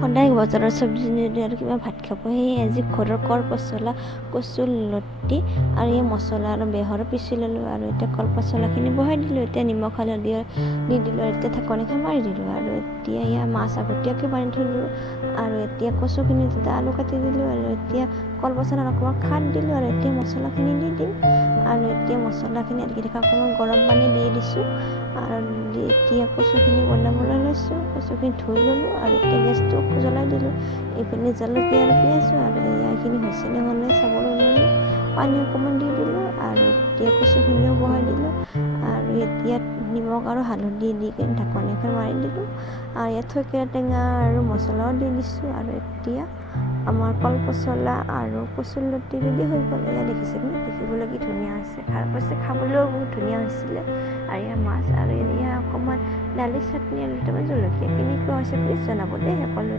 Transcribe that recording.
সদায় বজাৰৰ চব্জি নিদি আৰু কিবা ভাত খাব, সেয়ে আজি ঘৰৰ কলপচলা, কচুৰ লতি আৰু এই মছলা আৰু বেহৰ পিচি ল'লোঁ আৰু এতিয়া কলপচলাখিনি বহাই দিলোঁ। এতিয়া নিমখ হালধি দি দিলোঁ আৰু এতিয়া ঢাকনিখন মাৰি দিলোঁ আৰু এতিয়া ইয়াৰ মাছ আগতীয়াকৈ পানী থলোঁ আৰু এতিয়া কচুখিনি তাতে আলু কাটি দিলোঁ আৰু এতিয়া কলপচলাত অকণমান খাৰ দিলোঁ আৰু এতিয়া মছলাখিনি দি দিম আৰু এতিয়া মছলাখিনি অকণমান গৰম পানী দি দিছোঁ আৰু এতিয়া কচুখিনি বনাবলৈ লৈছোঁ। কচুখিনি ধুই ল'লোঁ আৰু এতিয়া গেছটো জ্বলাই দিলোঁ। এইপিনে জলকীয়া আৰু পিঁয়াজো আৰু এইখিনি হৈছেনে হোৱা নাই চাবলৈ ল'লোঁ, পানী অকণমান দি দিলোঁ আৰু এতিয়া কচুখিনিও বহাই দিলোঁ আৰু এতিয়া নিমখ আৰু হালধি দি কিনে ঢাকনিখন মাৰি দিলোঁ আৰু ইয়াত থেকেৰা টেঙা আৰু মছলাও দি দিছোঁ আৰু এতিয়া আমাৰ কলপচলা আৰু কচুৰ লতি ৰেডি হৈ গ'ল। এয়া দেখিছেনে, দেখিবলৈ কি ধুনীয়া হৈছে, খাবলৈও বহুত ধুনীয়া হৈছিলে। আৰু এয়া মাছ আৰু এয়া অকণমান দালি চাটনি আৰু দুটামান জলকীয়া, কেনেকুৱা হৈছে প্লিজ জনাব দেই সকলোৱে।